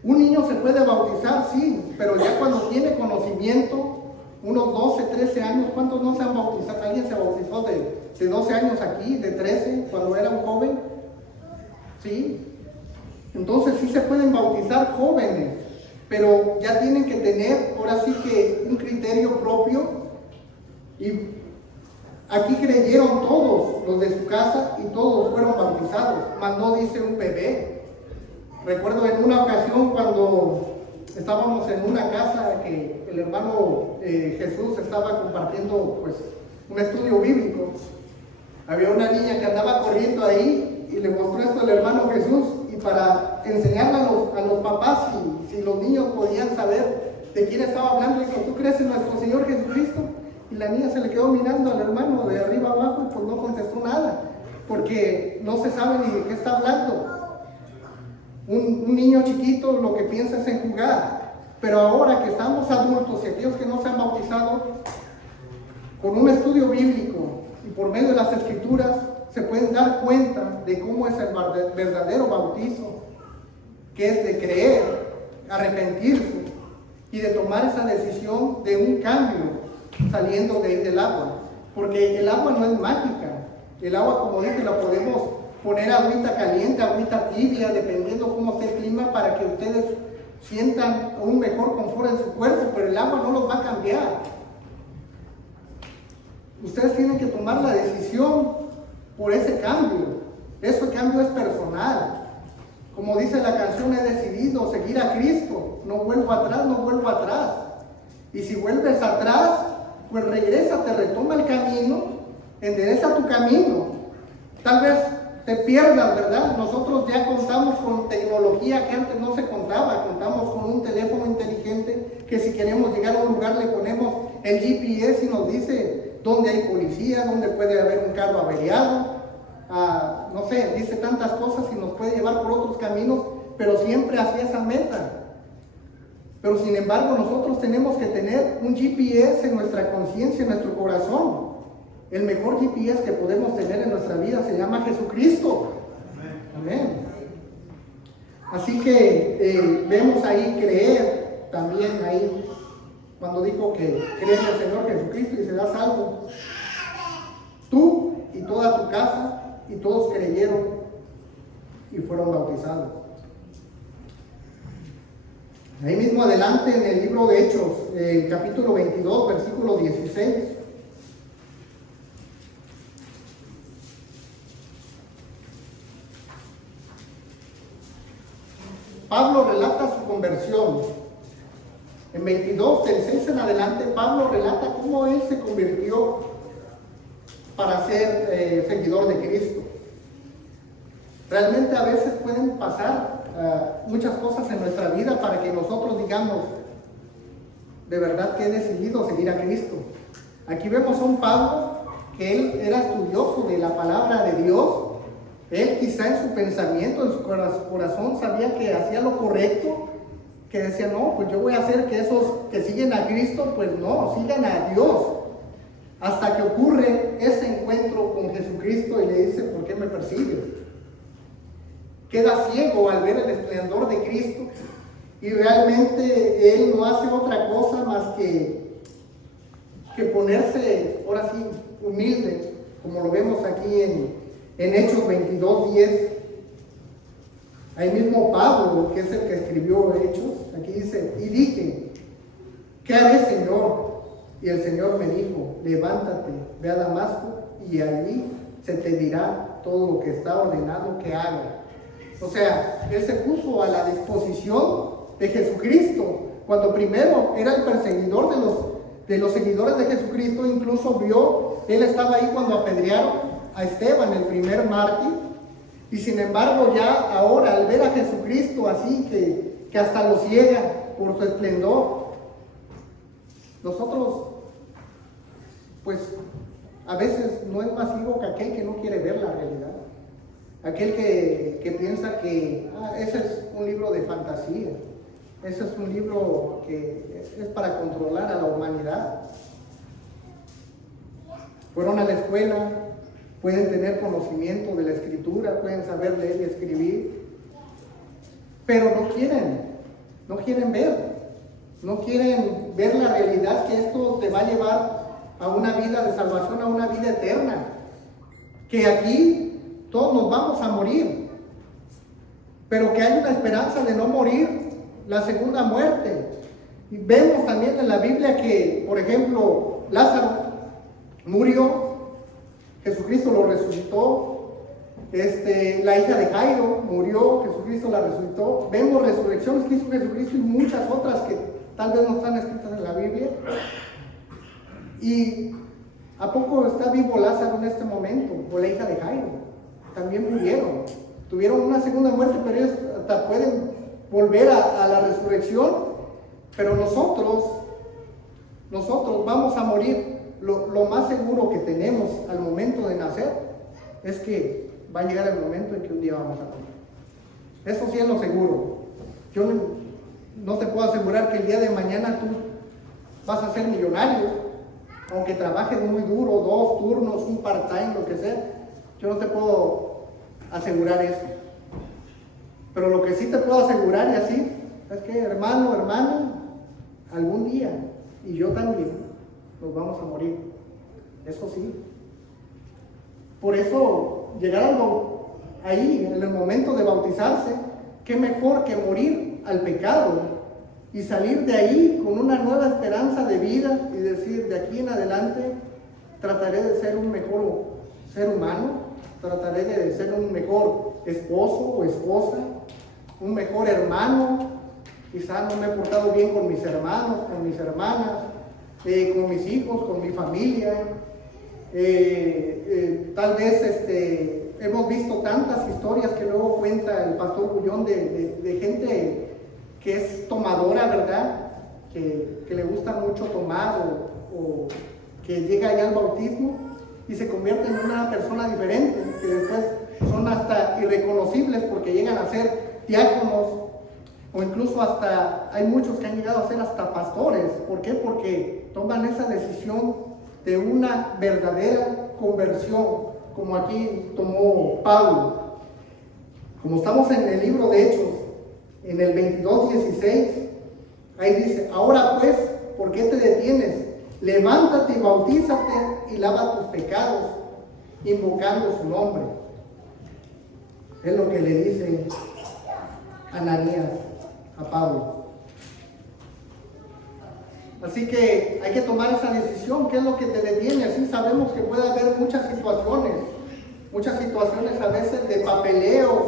Un niño se puede bautizar, sí, pero ya cuando tiene conocimiento, unos 12, 13 años, ¿cuántos no se han bautizado? ¿Alguien se bautizó de 12 años aquí, de 13, cuando era un joven? Sí. Entonces sí se pueden bautizar jóvenes, pero ya tienen que tener, ahora sí que, un criterio propio. Y aquí creyeron todos los de su casa y todos fueron bautizados, mas no dice un bebé. Recuerdo en una ocasión cuando estábamos en una casa que el hermano Jesús estaba compartiendo pues un estudio bíblico. Había una niña que andaba corriendo ahí y le mostró esto al hermano Jesús, y para enseñarle a los papás, si los niños podían saber de quién estaba hablando, dijo: ¿tú crees en nuestro Señor Jesucristo? Y la niña se le quedó mirando al hermano de arriba abajo y pues no contestó nada, porque no se sabe ni de qué está hablando. Un niño chiquito lo que piensa es en jugar, pero ahora que estamos adultos y aquellos que no se han bautizado, con un estudio bíblico y por medio de las escrituras, se pueden dar cuenta de cómo es el verdadero bautizo, que es de creer, arrepentirse y de tomar esa decisión de un cambio saliendo del agua, porque el agua no es mágica. El agua, como dije, la podemos poner agüita caliente, agüita tibia, dependiendo cómo esté el clima, para que ustedes sientan un mejor confort en su cuerpo, pero el agua no los va a cambiar. Ustedes tienen que tomar la decisión por ese cambio. Ese cambio es personal. Como dice la canción, he decidido seguir a Cristo. No vuelvo atrás, no vuelvo atrás. Y si vuelves atrás, pues regrésate, retoma el camino, endereza tu camino. Tal vez te pierdas, ¿verdad? Nosotros ya contamos con tecnología que antes no se contaba. Contamos con un teléfono inteligente que si queremos llegar a un lugar le ponemos el GPS y nos dice dónde hay policía, dónde puede haber un carro averiado. No sé, dice tantas cosas y nos puede llevar por otros caminos, pero siempre hacia esa meta. Pero sin embargo nosotros tenemos que tener un GPS en nuestra conciencia, en nuestro corazón. El mejor GPS que podemos tener en nuestra vida se llama Jesucristo. Amén. Así que vemos ahí creer también ahí, cuando dijo que crees en el Señor Jesucristo y serás salvo. Tú y toda tu casa, y todos creyeron y fueron bautizados. Ahí mismo adelante en el libro de Hechos, capítulo 22, versículo 16. Pablo relata su conversión. En 22, del 6 en adelante, Pablo relata cómo él se convirtió para ser seguidor de Cristo. Realmente a veces pueden pasar muchas cosas en nuestra vida para que nosotros digamos, de verdad que he decidido seguir a Cristo. Aquí vemos a un Pablo que él era estudioso de la palabra de Dios. Él quizá en su pensamiento, en su corazón sabía que hacía lo correcto, que decía, no, pues yo voy a hacer que esos que siguen a Cristo, pues no, sigan a Dios. Hasta que ocurre ese encuentro con Jesucristo y le dice, ¿por qué me persigues? Queda ciego al ver el esplendor de Cristo y realmente él no hace otra cosa más que ponerse, ahora sí, humilde, como lo vemos aquí en Hechos 22:10. Ahí mismo Pablo, que es el que escribió Hechos, aquí dice, y dije, ¿qué haré, Señor? Y el Señor me dijo, levántate, ve a Damasco y allí se te dirá todo lo que está ordenado que haga. O sea, él se puso a la disposición de Jesucristo, cuando primero era el perseguidor de los seguidores de Jesucristo. Incluso vio, él estaba ahí cuando apedrearon a Esteban, el primer mártir, y sin embargo ya ahora al ver a Jesucristo así que hasta lo ciega por su esplendor, nosotros pues a veces no es más ciego que aquel que no quiere ver la realidad, aquel que piensa que ese es un libro de fantasía, ese es un libro que es para controlar a la humanidad. Fueron a la escuela, pueden tener conocimiento de la escritura, pueden saber leer y escribir, pero no quieren ver la realidad, que esto te va a llevar a una vida de salvación, a una vida eterna, que aquí todos nos vamos a morir, pero que hay una esperanza de no morir, la segunda muerte. Y vemos también en la Biblia que, por ejemplo, Lázaro murió, Jesucristo lo resucitó, la hija de Jairo murió, Jesucristo la resucitó. Vemos resurrecciones que hizo Jesucristo y muchas otras que tal vez no están escritas en la Biblia. ¿Y a poco está vivo Lázaro en este momento? O la hija de Jairo. también murieron. Tuvieron una segunda muerte, pero ellos hasta pueden volver a la resurrección. Pero nosotros vamos a morir. Lo más seguro que tenemos al momento de nacer es que va a llegar el momento en que un día vamos a morir. Eso sí es lo seguro. Yo no te puedo asegurar que el día de mañana tú vas a ser millonario, aunque trabajes muy duro, 2 turnos, un part-time, lo que sea. Yo no te puedo asegurar eso. Pero lo que sí te puedo asegurar y así es que, hermano, hermana, algún día, y yo también, nos vamos a morir. Eso sí. Por eso, llegar ahí, en el momento de bautizarse, qué mejor que morir al pecado y salir de ahí con una nueva esperanza de vida y decir, de aquí en adelante trataré de ser un mejor ser humano, trataré de ser un mejor esposo o esposa, un mejor hermano. Quizás no me he portado bien con mis hermanos, con mis hermanas, con mis hijos, con mi familia. Tal vez hemos visto tantas historias que luego cuenta el pastor Bullón de gente que es tomadora, ¿verdad? Que le gusta mucho tomar o que llega ya al bautismo y se convierte en una persona diferente, que después son hasta irreconocibles porque llegan a ser diáconos o incluso hasta, hay muchos que han llegado a ser hasta pastores. ¿Por qué? Porque toman esa decisión de una verdadera conversión, como aquí tomó Pablo. Como estamos en el libro de Hechos, en el 22:16, ahí dice, ahora pues, ¿por qué te detienes? Levántate y bautízate y lava tus pecados, invocando su nombre. Es lo que le dice Ananías a Pablo. Así que hay que tomar esa decisión. ¿Qué es lo que te detiene? Así sabemos que puede haber muchas situaciones a veces de papeleos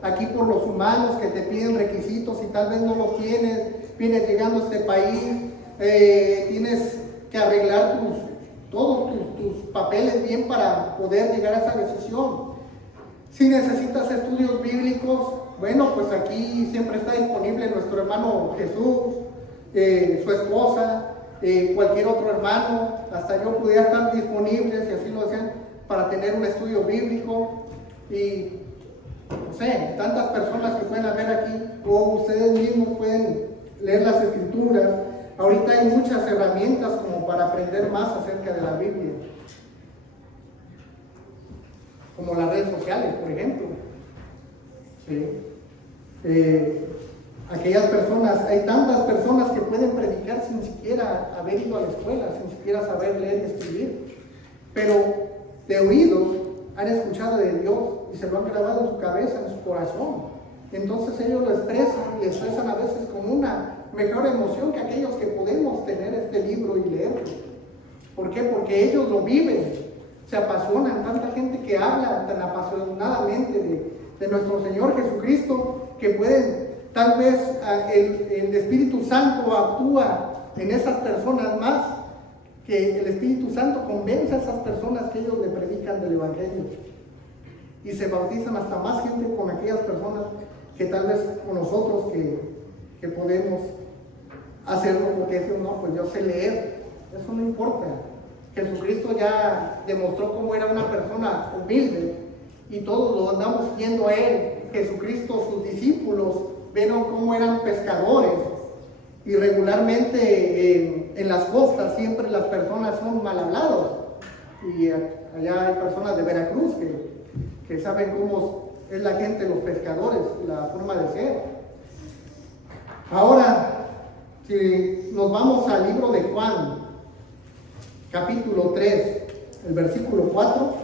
aquí por los humanos que te piden requisitos y tal vez no los tienes, vienes llegando a este país, tienes que arreglar todos tus papeles bien para poder llegar a esa decisión. Si necesitas estudios bíblicos, bueno, pues aquí siempre está disponible nuestro hermano Jesús, su esposa, cualquier otro hermano, hasta yo pudiera estar disponible, si así lo desean, para tener un estudio bíblico. Y no sé, tantas personas que pueden haber aquí, o ustedes mismos pueden leer las escrituras. Ahorita hay muchas herramientas como para aprender más acerca de la Biblia, como las redes sociales, por ejemplo. ¿Sí? Aquellas personas, hay tantas personas que pueden predicar sin siquiera haber ido a la escuela, sin siquiera saber leer y escribir, pero de oídos han escuchado de Dios y se lo han grabado en su cabeza, en su corazón. Entonces ellos lo expresan y expresan a veces con una mejor emoción que aquellos que podemos tener este libro y leerlo. ¿Por qué? Porque ellos lo viven, se apasionan. Tanta gente que habla tan apasionadamente de nuestro Señor Jesucristo, que pueden, tal vez el Espíritu Santo actúa en esas personas más, que el Espíritu Santo convence a esas personas que ellos le predican del Evangelio. Y se bautizan hasta más gente con aquellas personas que tal vez con nosotros que podemos hacerlo, porque dicen, no, pues yo sé leer. Eso no importa. Jesucristo ya demostró cómo era una persona humilde y todos lo andamos siguiendo a Él. Jesucristo, sus discípulos, vieron cómo eran pescadores. Y regularmente en las costas siempre las personas son mal hablados. Y allá hay personas de Veracruz que saben cómo es la gente, los pescadores, la forma de ser. Ahora, si nos vamos al libro de Juan, capítulo 3, el versículo 4.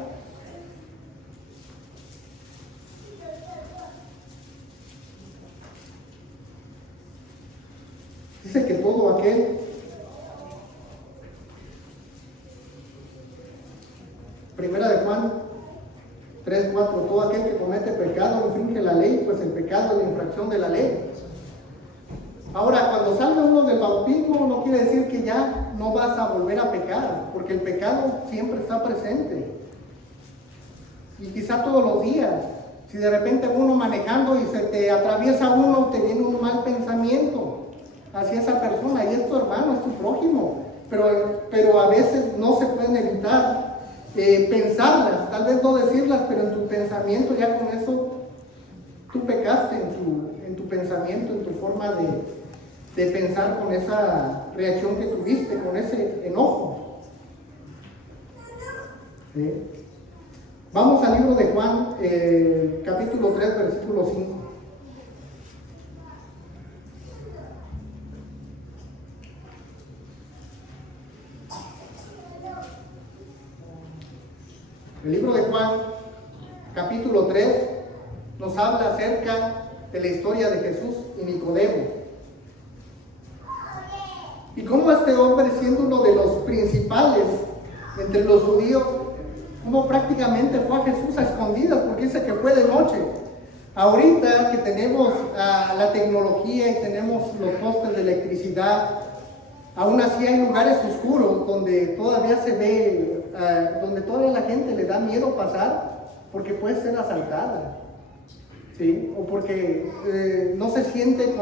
Dice que todo aquel Primera de Juan 3:4, todo aquel que comete pecado infringe la ley, pues el pecado es la infracción de la ley. Ahora, cuando salga uno del bautismo, no quiere decir que ya no vas a volver a pecar, porque el pecado siempre está presente. Y quizá todos los días, si de repente uno manejando y se te atraviesa uno, te viene un mal pensamiento hacia esa persona, y es tu hermano, es tu prójimo, pero a veces no se pueden evitar pensarlas, tal vez no decirlas, pero en tu pensamiento ya con eso tú pecaste en tu pensamiento, en tu forma de pensar, con esa reacción que tuviste, con ese enojo. ¿Sí? Vamos al libro de Juan, capítulo 3, versículo 5. El libro de Juan, capítulo 3, nos habla acerca de la historia de Jesús y Nicodemo. Y cómo este hombre, siendo uno de los principales entre los judíos, como prácticamente fue a Jesús a escondidas, porque dice que fue de noche. Ahorita que tenemos la tecnología y tenemos los postes de electricidad, aún así hay lugares oscuros donde todavía se ve, donde todavía la gente le da miedo pasar, porque puede ser asaltada, ¿sí? O porque no se siente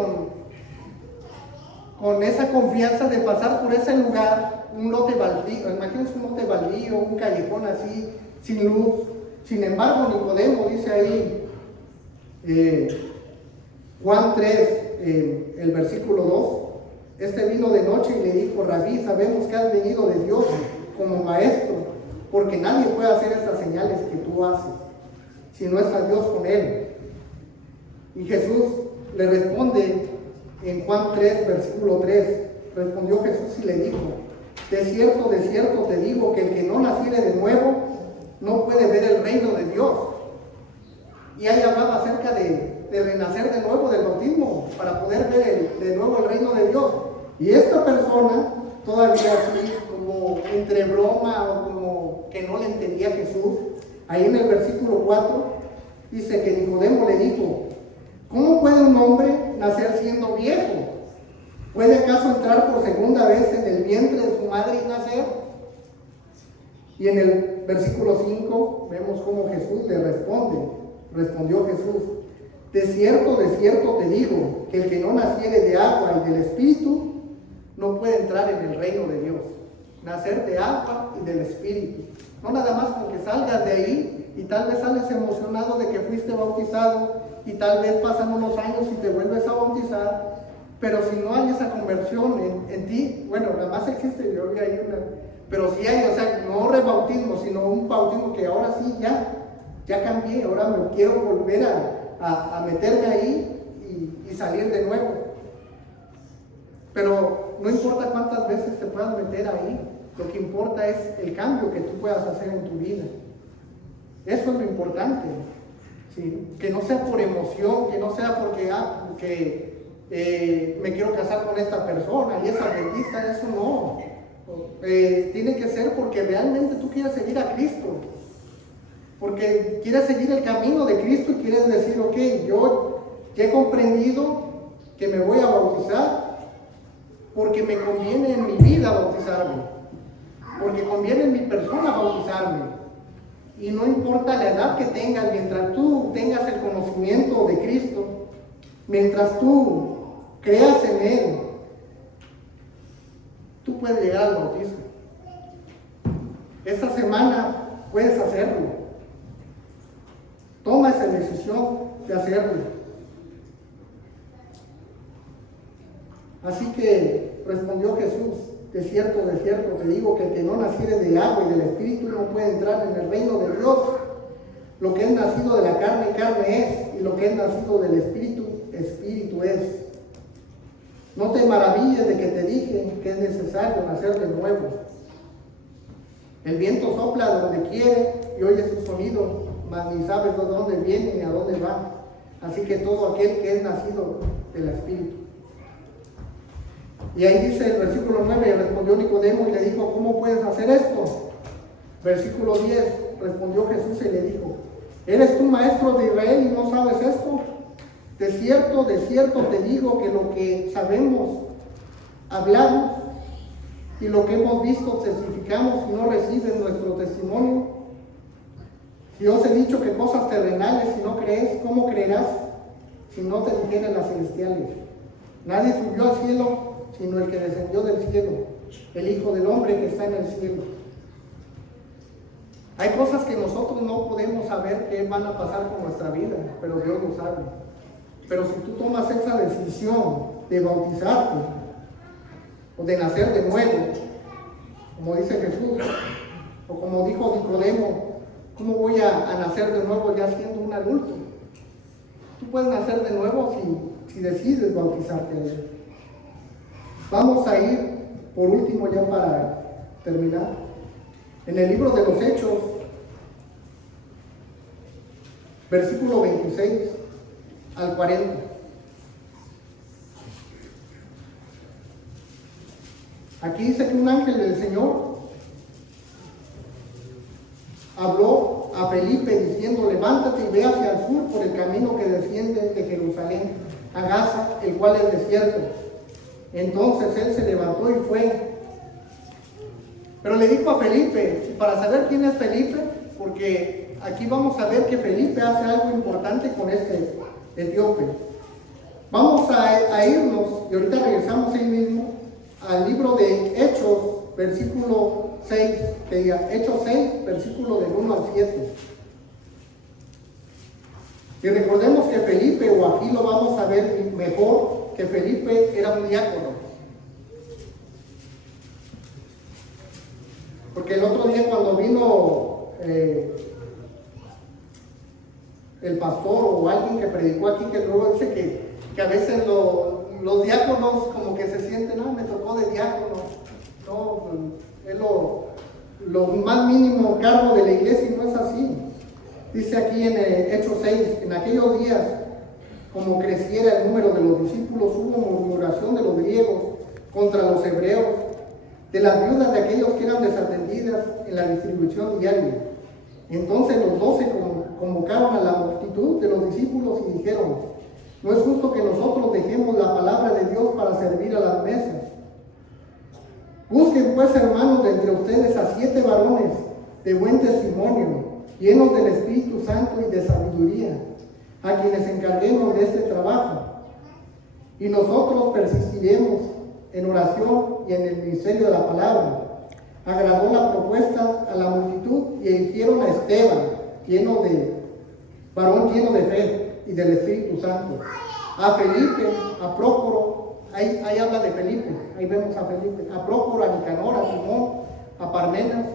con esa confianza de pasar por ese lugar, un lote baldío, imagínense un lote baldío, un callejón así, sin luz. Sin embargo, Nicodemo dice ahí, Juan 3, el versículo 2, este vino de noche y le dijo: Rabí, sabemos que has venido de Dios como maestro, porque nadie puede hacer estas señales que tú haces, si no está Dios con él. Y Jesús le responde en Juan 3, versículo 3, respondió Jesús y le dijo: de cierto te digo que el que no naciere de nuevo no puede ver el reino de Dios. Y ahí hablaba acerca de renacer de nuevo, del bautismo, para poder ver de nuevo el reino de Dios. Y esta persona, todavía así, como entre broma o como que no le entendía a Jesús, ahí en el versículo 4, dice que Nicodemo le dijo: ¿cómo puede un hombre nacer siendo viejo? ¿Puede acaso entrar por segunda vez en el vientre de su madre y nacer? Y en el versículo 5 vemos cómo Jesús le respondió Jesús: de cierto te digo, que el que no naciere de agua y del Espíritu no puede entrar en el reino de Dios. Nacer de agua y del Espíritu. No nada más con que salgas de ahí y tal vez sales emocionado de que fuiste bautizado, y tal vez pasan unos años y te vuelves a bautizar, pero si no hay esa conversión en ti, bueno, nada más existe, yo vi ahí pero si hay, o sea, no rebautismo, sino un bautismo que ahora sí ya cambié, ahora me quiero volver a meterme ahí y salir de nuevo. Pero no importa cuántas veces te puedas meter ahí, lo que importa es el cambio que tú puedas hacer en tu vida. Eso es lo importante, ¿sí? Que no sea por emoción, que no sea porque me quiero casar con esta persona y es adventista, eso no. Tiene que ser porque realmente tú quieres seguir a Cristo, porque quieres seguir el camino de Cristo y quieres decir: ok, yo ya he comprendido que me voy a bautizar porque me conviene en mi vida bautizarme, porque conviene en mi persona bautizarme, y no importa la edad que tengas, mientras tú tengas el conocimiento de Cristo, mientras tú creas en Él, tú puedes llegar al bautismo. Esta semana puedes hacerlo. Toma esa decisión de hacerlo. Así que respondió Jesús: de cierto te digo que el que no naciere de agua y del Espíritu no puede entrar en el reino de Dios. Lo que es nacido de la carne, carne es, y lo que es nacido del Espíritu, espíritu es. No te maravilles de que te dije que es necesario nacer de nuevo. El viento sopla donde quiere y oye su sonido, mas ni sabes de dónde viene ni a dónde va. Así que todo aquel que es nacido del Espíritu. Y ahí dice el versículo 9, respondió Nicodemo y le dijo: ¿cómo puedes hacer esto? Versículo 10, respondió Jesús y le dijo: ¿eres tú maestro de Israel y no sabes esto? De cierto te digo que lo que sabemos, hablamos, y lo que hemos visto testificamos y no reciben nuestro testimonio. Yo os he dicho que cosas terrenales, si no crees, ¿cómo creerás si no te dijeren las celestiales? Nadie subió al cielo, sino el que descendió del cielo, el Hijo del Hombre que está en el cielo. Hay cosas que nosotros no podemos saber qué van a pasar con nuestra vida, pero Dios lo sabe. Pero si tú tomas esa decisión de bautizarte o de nacer de nuevo, como dice Jesús, o como dijo Nicodemo, ¿cómo voy a nacer de nuevo ya siendo un adulto? Tú puedes nacer de nuevo si decides bautizarte. Vamos a ir, por último, ya para terminar, en el libro de los Hechos, versículo 26 al 40. Aquí dice que un ángel del Señor habló a Felipe diciendo: levántate y ve hacia el sur por el camino que desciende de Jerusalén a Gaza, el cual es desierto. Entonces él se levantó y fue. Pero le dijo a Felipe, para saber quién es Felipe, porque aquí vamos a ver que Felipe hace algo importante con este etíope. Vamos a irnos, y ahorita regresamos ahí mismo, al libro de Hechos, versículo 6, que diga Hechos 6, versículo del 1 al 7. Y recordemos que Felipe, o aquí lo vamos a ver mejor, que Felipe era un diácono. Porque el otro día cuando vino el pastor o alguien que predicó aquí, que luego dice que a veces los diáconos como que se sienten, me tocó de diácono, no, es lo más mínimo cargo de la iglesia, y no es así. Dice aquí en Hechos 6, en aquellos días, como creciera el número de los discípulos, hubo murmuración de los griegos contra los hebreos, de las viudas de aquellos que eran desatendidas en la distribución diaria. Entonces los 12 convocaron a la multitud de los discípulos y dijeron: no es justo que nosotros dejemos la palabra de Dios para servir a las mesas. Busquen pues, hermanos, de entre ustedes a 7 varones de buen testimonio, llenos del Espíritu Santo y de sabiduría, a quienes encarguemos de este trabajo, y nosotros persistiremos en oración y en el ministerio de la palabra. Agradó la propuesta a la multitud y eligieron a Esteban, varón lleno de fe y del Espíritu Santo, a Felipe, a Prócoro, ahí habla de Felipe, ahí vemos a Felipe, a Prócoro, a Nicanor, a Timón, a Parmenas,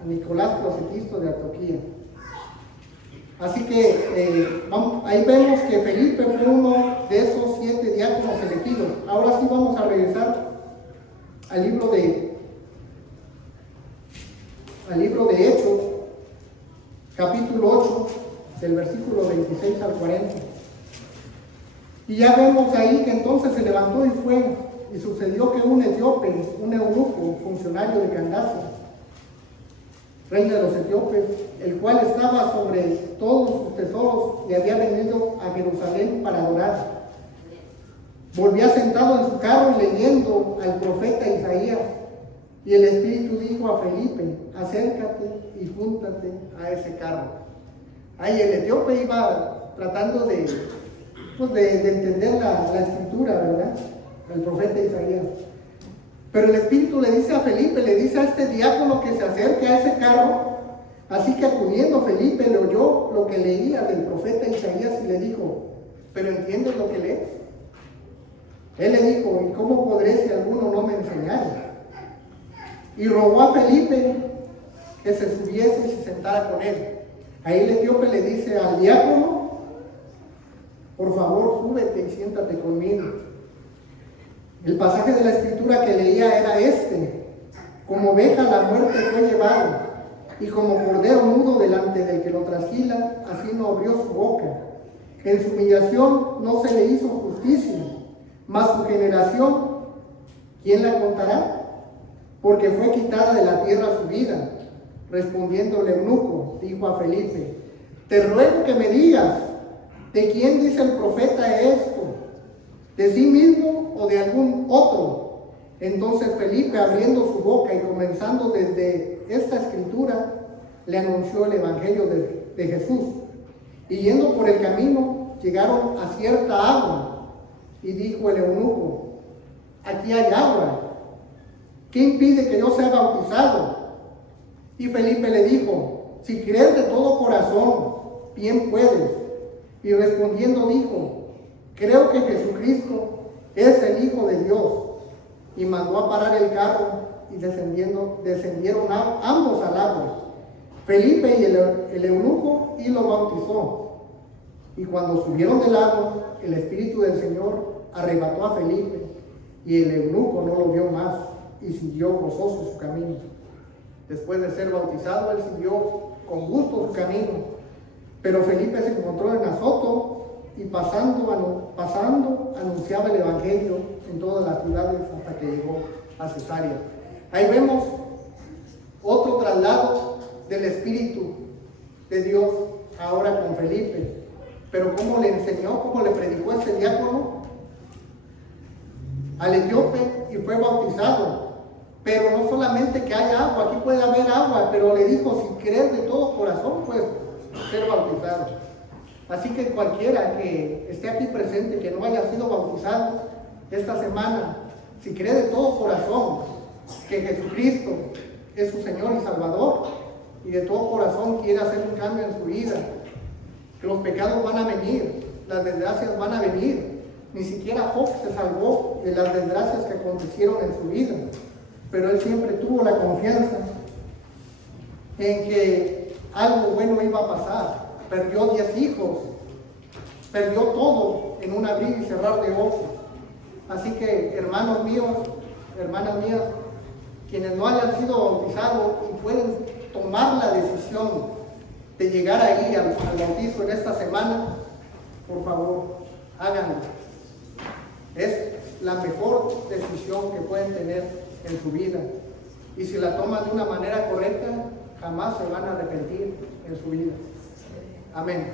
a Nicolás Prosetisto de Antioquía. Así que ahí vemos que Felipe fue uno de esos 7 diáconos elegidos. Ahora sí vamos a regresar al libro de Hechos, capítulo 8, del versículo 26 al 40. Y ya vemos ahí que entonces se levantó y fue, y sucedió que un etíope, un eunuco, funcionario de Candace, reina de los etíopes, el cual estaba sobre todos sus tesoros y había venido a Jerusalén para adorar, volvía sentado en su carro leyendo al profeta Isaías, y el Espíritu dijo a Felipe: acércate y júntate a ese carro. Ahí el etíope iba tratando de entender la escritura, ¿verdad? El profeta Isaías. Pero el Espíritu le dice a Felipe, le dice a este diácono que se acerque a ese carro. Así que acudiendo Felipe le oyó lo que leía del profeta Isaías y le dijo: ¿pero entiendes lo que lees? Él le dijo: ¿y cómo podré si alguno no me enseñara? Y rogó a Felipe que se subiese y se sentara con él. Ahí el etíope le dice al diácono: por favor, súbete y siéntate conmigo. El pasaje de la escritura que leía era este: como oveja a la muerte fue llevado, y como cordero mudo delante del que lo trasquila, así no abrió su boca. En su humillación no se le hizo justicia, mas su generación, ¿quién la contará? Porque fue quitada de la tierra su vida. Respondiendo el eunuco, dijo a Felipe: te ruego que me digas, ¿de quién dice el profeta esto? ¿De sí mismo o de algún otro? Entonces Felipe, abriendo su boca y comenzando desde esta escritura, le anunció el evangelio de Jesús. Y yendo por el camino, llegaron a cierta agua. Y dijo el eunuco: aquí hay agua. ¿Qué impide que yo sea bautizado? Y Felipe le dijo: si crees de todo corazón, bien puedes. Y respondiendo dijo: creo que Jesucristo es el Hijo de Dios. Y mandó a parar el carro, y descendieron ambos al agua, Felipe y el eunuco, y lo bautizó. Y cuando subieron del agua, el Espíritu del Señor arrebató a Felipe, y el eunuco no lo vio más, y siguió gozoso su camino. Después de ser bautizado, él siguió con gusto su camino. Pero Felipe se encontró en Azoto, y pasando anunciaba el Evangelio en todas las ciudades hasta que llegó a Cesarea. Ahí vemos otro traslado del Espíritu de Dios ahora con Felipe. Pero ¿cómo le enseñó, cómo le predicó ese diácono al etíope? Y fue bautizado. Pero no solamente que haya agua, aquí puede haber agua, pero le dijo: si crees de todo corazón, pues ser bautizado. Así que cualquiera que esté aquí presente, que no haya sido bautizado esta semana, si cree de todo corazón que Jesucristo es su Señor y Salvador, y de todo corazón quiere hacer un cambio en su vida, que los pecados van a venir, las desgracias van a venir. Ni siquiera Job se salvó de las desgracias que acontecieron en su vida, pero él siempre tuvo la confianza en que algo bueno iba a pasar. Perdió 10 hijos, perdió todo en un abrir y cerrar de ojos. Así que, hermanos míos, hermanas mías, quienes no hayan sido bautizados y pueden tomar la decisión de llegar ahí al bautizo en esta semana, por favor, háganlo. Es la mejor decisión que pueden tener en su vida. Y si la toman de una manera correcta, jamás se van a arrepentir en su vida. Amén.